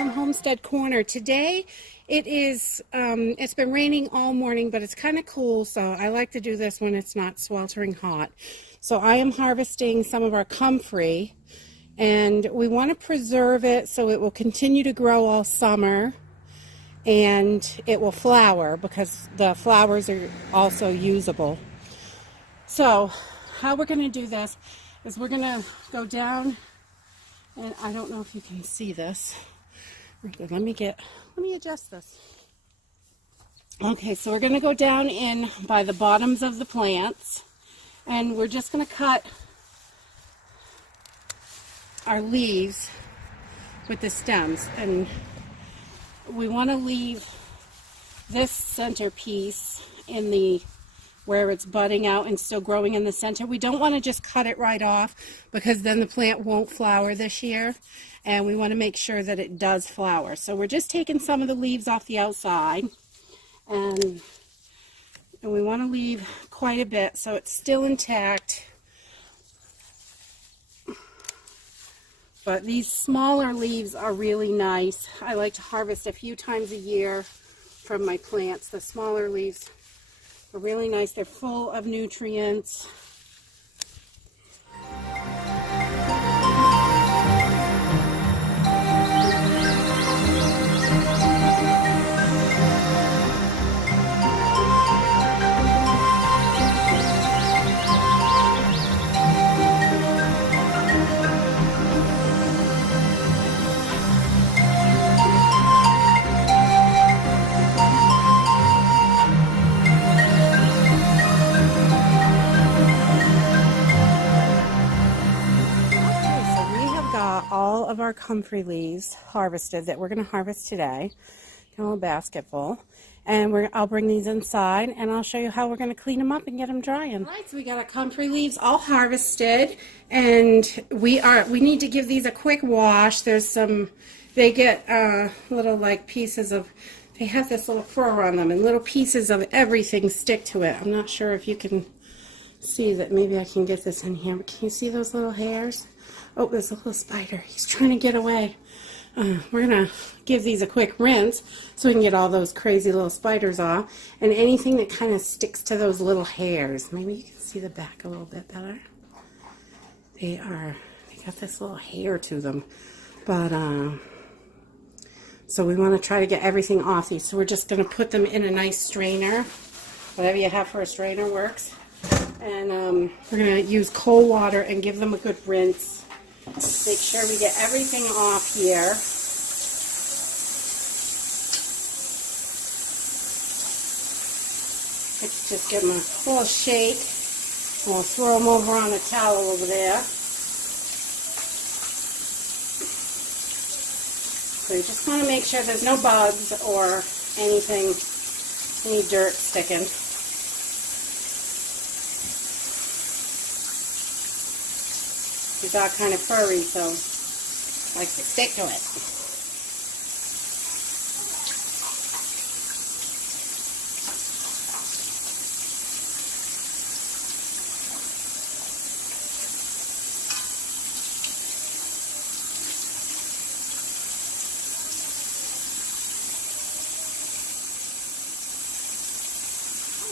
from Homestead Corner. Today it's been raining all morning, but it's kind of cool, so I like to do this when it's not sweltering hot. So I am harvesting some of our comfrey, and we want to preserve it so it will continue to grow all summer and it will flower because the flowers are also usable. So how we're going to do this is we're going to go down, and I don't know if you can see this. Let me adjust this. Okay, so we're going to go down in by the bottoms of the plants, and we're just going to cut our leaves with the stems, and we want to leave this centerpiece in the where it's budding out and still growing in the center. We don't want to just cut it right off because then the plant won't flower this year, and we want to make sure that it does flower. So we're just taking some of the leaves off the outside, and we want to leave quite a bit so it's still intact. But these smaller leaves are really nice. I like to harvest a few times a year from my plants. The smaller leaves are really nice. They're full of nutrients. All of our comfrey leaves harvested that we're going to harvest today. Got a little basket full, and I'll bring these inside and I'll show you how we're going to clean them up and get them drying. All right, so we got our comfrey leaves all harvested, and we need to give these a quick wash. They get little like pieces of, they have this little fur on them, and little pieces of everything stick to it. I'm not sure if you can see that. Maybe I can get this in here, but can you see those little hairs? Oh, there's a little spider. He's trying to get away. We're going to give these a quick rinse so we can get all those crazy little spiders off. And anything that kind of sticks to those little hairs. Maybe you can see the back a little bit better. They got this little hair to them. But, so we want to try to get everything off these. So we're just going to put them in a nice strainer. Whatever you have for a strainer works. And we're going to use cold water and give them a good rinse. Make sure we get everything off here. Let's just give them a full shake. And we'll throw them over on a towel over there. So you just want to make sure there's no bugs or anything, any dirt sticking. These are kind of furry, so I like to stick to it.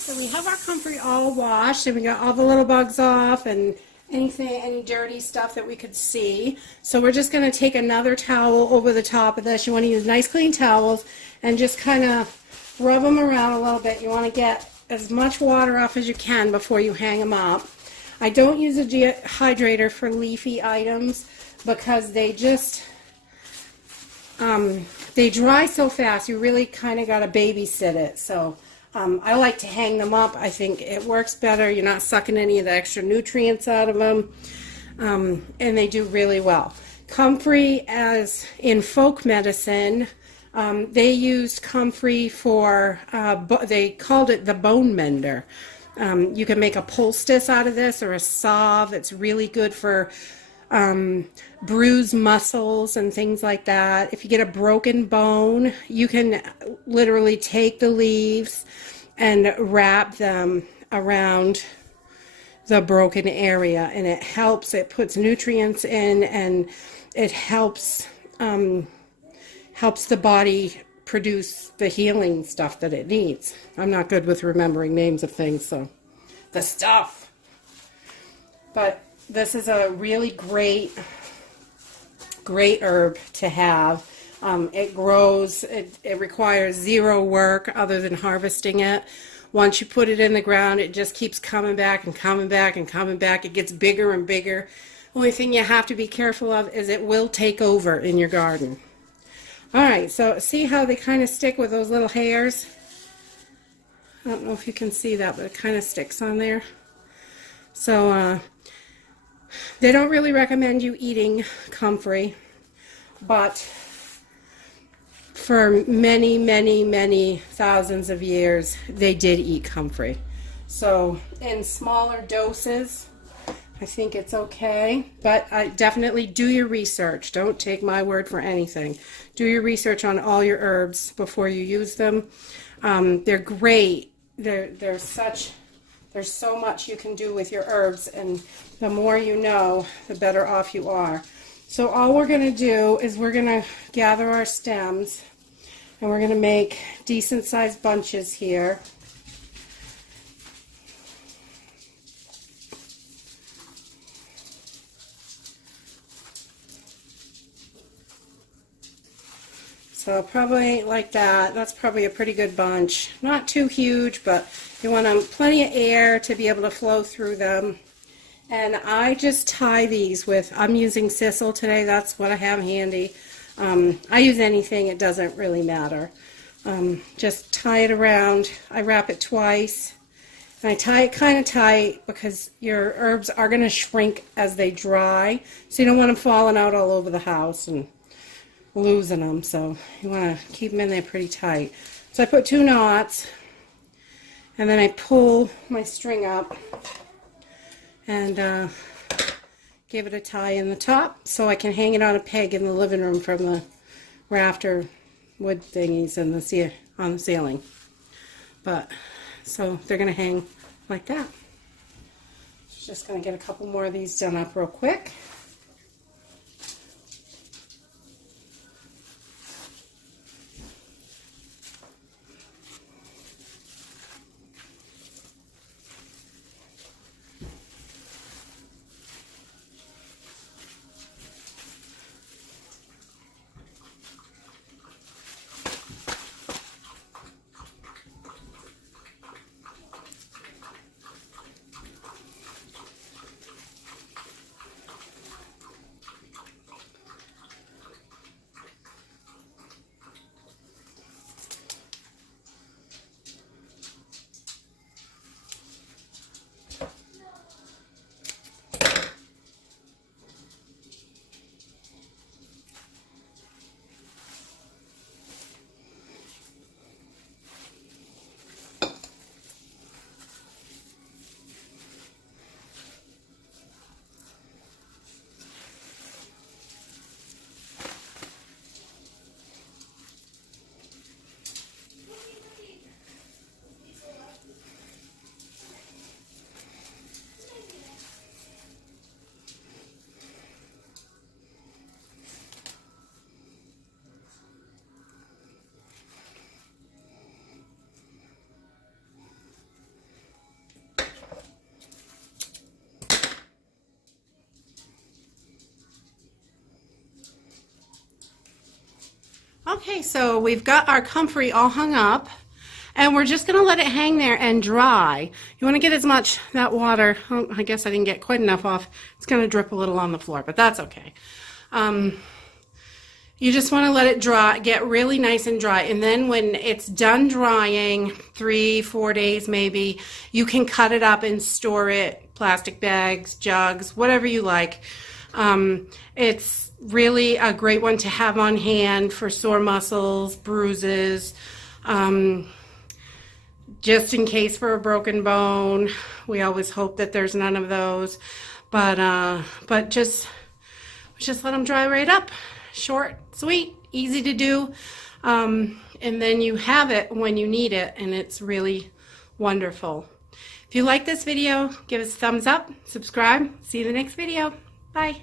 So we have our comfrey all washed, and we got all the little bugs off and any dirty stuff that we could see. So we're just going to take another towel over the top of this. You want to use nice clean towels and just kind of rub them around a little bit. You want to get as much water off as you can before you hang them up. I don't use a dehydrator for leafy items because they just they dry so fast. You really kind of got to babysit it. So I like to hang them up. I think it works better. You're not sucking any of the extra nutrients out of them, and they do really well. Comfrey, as in folk medicine, they used comfrey for, they called it the bone mender. You can make a poultice out of this, or a salve. It's really good for bruised muscles and things like that. If you get a broken bone, you can literally take the leaves and wrap them around the broken area, and it helps. It puts nutrients in, and it helps helps the body produce the healing stuff that it needs. I'm not good with remembering names of things, so the stuff. But this is a really great herb to have. It grows, it requires zero work other than harvesting it. Once you put it in the ground, it just keeps coming back and coming back and coming back. It gets bigger and bigger. Only thing you have to be careful of is it will take over in your garden. Alright, so see how they kind of stick with those little hairs? I don't know if you can see that, but it kind of sticks on there. So, they don't really recommend you eating comfrey, but for many, many, many thousands of years, they did eat comfrey. So, in smaller doses, I think it's okay, but definitely do your research. Don't take my word for anything. Do your research on all your herbs before you use them. They're great. There's so much you can do with your herbs, and the more you know, the better off you are. So all we're going to do is we're going to gather our stems, and we're going to make decent sized bunches here. So probably like that. That's probably a pretty good bunch. Not too huge, but you want plenty of air to be able to flow through them. And I just tie these with, I'm using sisal today. That's what I have handy. I use anything. It doesn't really matter. Just tie it around. I wrap it twice. And I tie it kind of tight because your herbs are going to shrink as they dry. So you don't want them falling out all over the house and losing them, so you want to keep them in there pretty tight. So I put 2 knots, and then I pull my string up and give it a tie in the top so I can hang it on a peg in the living room from the rafter wood thingies in on the ceiling. But so they're going to hang like that. Just going to get a couple more of these done up real quick. Okay, so we've got our comfrey all hung up, and we're just going to let it hang there and dry. You want to get as much that water, oh, I guess I didn't get quite enough off. It's going to drip a little on the floor, but that's okay. You just want to let it dry, get really nice and dry, and then when it's done drying, 3-4 days maybe, you can cut it up and store it, plastic bags, jugs, whatever you like. It's really a great one to have on hand for sore muscles, bruises, just in case for a broken bone. We always hope that there's none of those, but just let them dry right up. Short, sweet, easy to do, and then you have it when you need it, and it's really wonderful. If you like this video, give us a thumbs up, subscribe. See you in the next video. Bye.